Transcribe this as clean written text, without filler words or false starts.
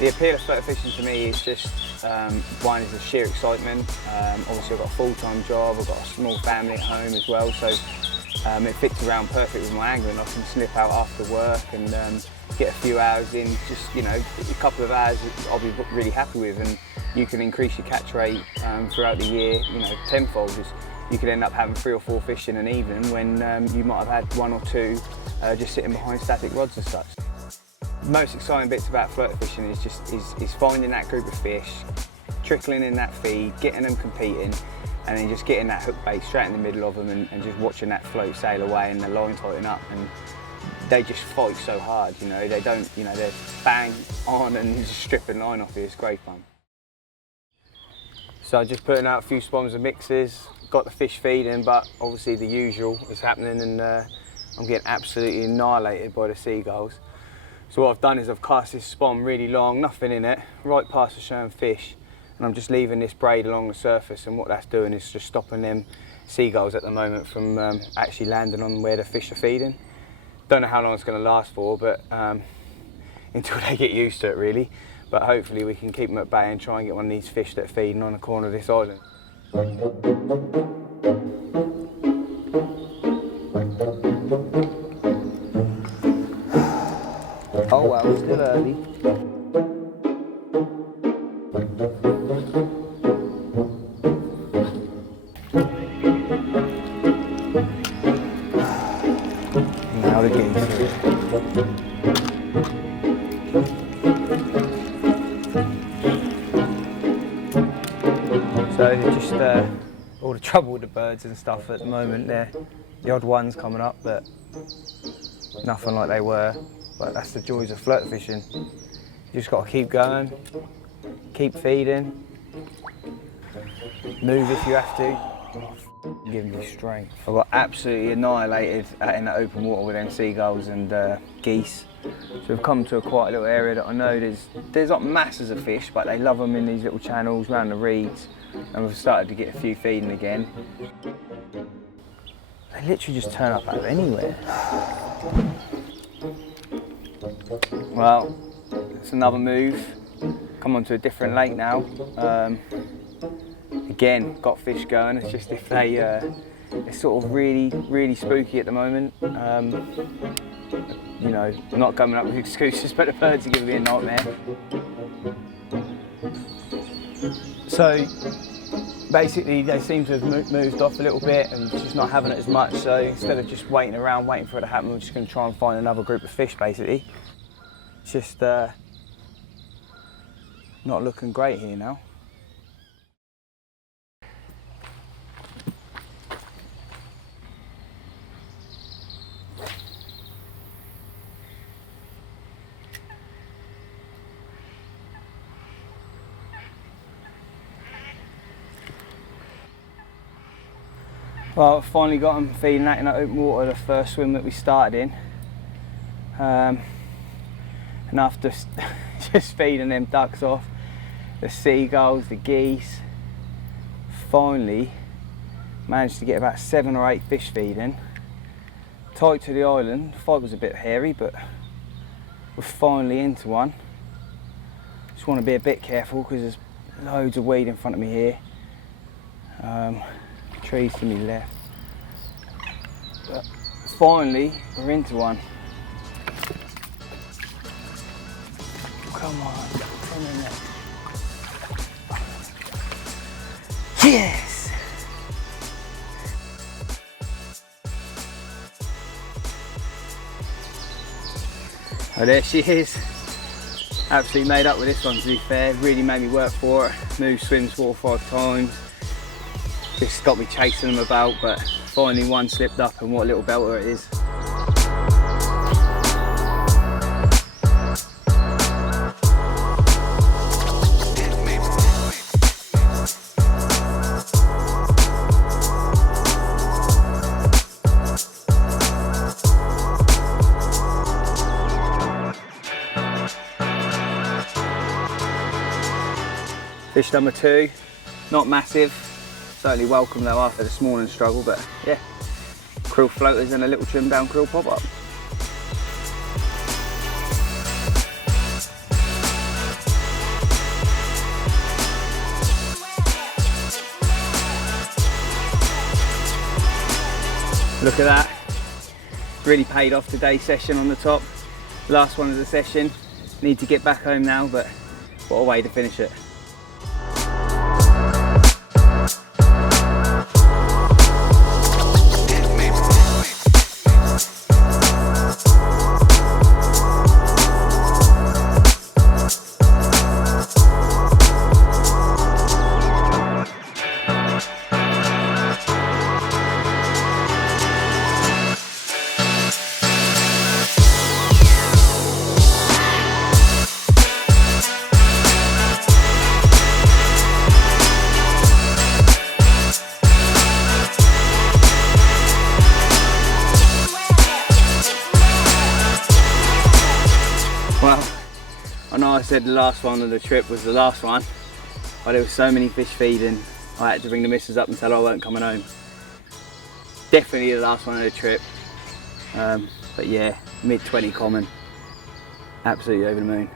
The appeal of float fishing to me is just, one is the sheer excitement. Obviously I've got a full-time job, I've got a small family at home as well, so it fits around perfect with my angling. I can slip out after work and get a few hours in, just, you know, a couple of hours I'll be really happy with, and you can increase your catch rate throughout the year, you know, tenfold. You could end up having 3 or 4 fish in an evening when you might have had 1 or 2 just sitting behind static rods and such. The most exciting bits about float fishing is finding that group of fish, trickling in that feed, getting them competing, and then just getting that hook bait straight in the middle of them and just watching that float sail away and the line tighten up. And they just fight so hard, you know, they don't, you know, they're bang on and just stripping line off you. It's great fun. So just putting out a few spoms and mixes, got the fish feeding, but obviously the usual is happening, and I'm getting absolutely annihilated by the seagulls. So what I've done is I've cast this spom really long, nothing in it, right past the showing fish, and I'm just leaving this braid along the surface, and what that's doing is just stopping them seagulls at the moment from actually landing on where the fish are feeding. Don't know how long it's going to last for, but until they get used to it really. But hopefully we can keep them at bay and try and get one of these fish that are feeding on the corner of this island. Oh well, it's still early. Now the geese. So just all the trouble with the birds and stuff at the moment. They're the odd ones coming up, but nothing like they were. But that's the joys of float fishing. You just got to keep going, keep feeding, move if you have to. Giving me strength. I got absolutely annihilated in the open water with them seagulls and geese. So we've come to a quiet little area that I know there's not masses of fish, but they love them in these little channels around the reeds, and we've started to get a few feeding again. They literally just turn up out of anywhere. Well, it's another move. Come on to a different lake now. Again, got fish going. It's just if they're sort of really spooky at the moment. You know, I'm not coming up with excuses, but the birds are giving me a nightmare. So basically, they seem to have moved off a little bit and just not having it as much. So instead of just waiting around, waiting for it to happen, we're just going to try and find another group of fish, basically. It's just not looking great here now. Well, I've finally got them feeding that in that open water, the first swim that we started in. And after just feeding them ducks off, the seagulls, the geese, finally managed to get about 7 or 8 fish feeding. Tight to the island. The fight was a bit hairy, but we're finally into one. Just want to be a bit careful because there's loads of weed in front of me here. Trees to my left. But finally, we're into one. Come on, come in there. Yes! Oh, there she is. Absolutely made up with this one, to be fair. Really made me work for it. Moved swims 4 or 5 times. Just got me chasing them about, but finally one slipped up, and what a little belter it is. Fish number 2, not massive, certainly welcome though after this morning's struggle, but yeah, krill floaters and a little trimmed down krill pop-up. Look at that, really paid off today's session on the top. Last one of the session, need to get back home now, but what a way to finish it. Well, I know I said the last one of the trip was the last one, but there was so many fish feeding, I had to bring the missus up and tell her I weren't coming home. Definitely the last one of the trip, but yeah, mid-20 common, absolutely over the moon.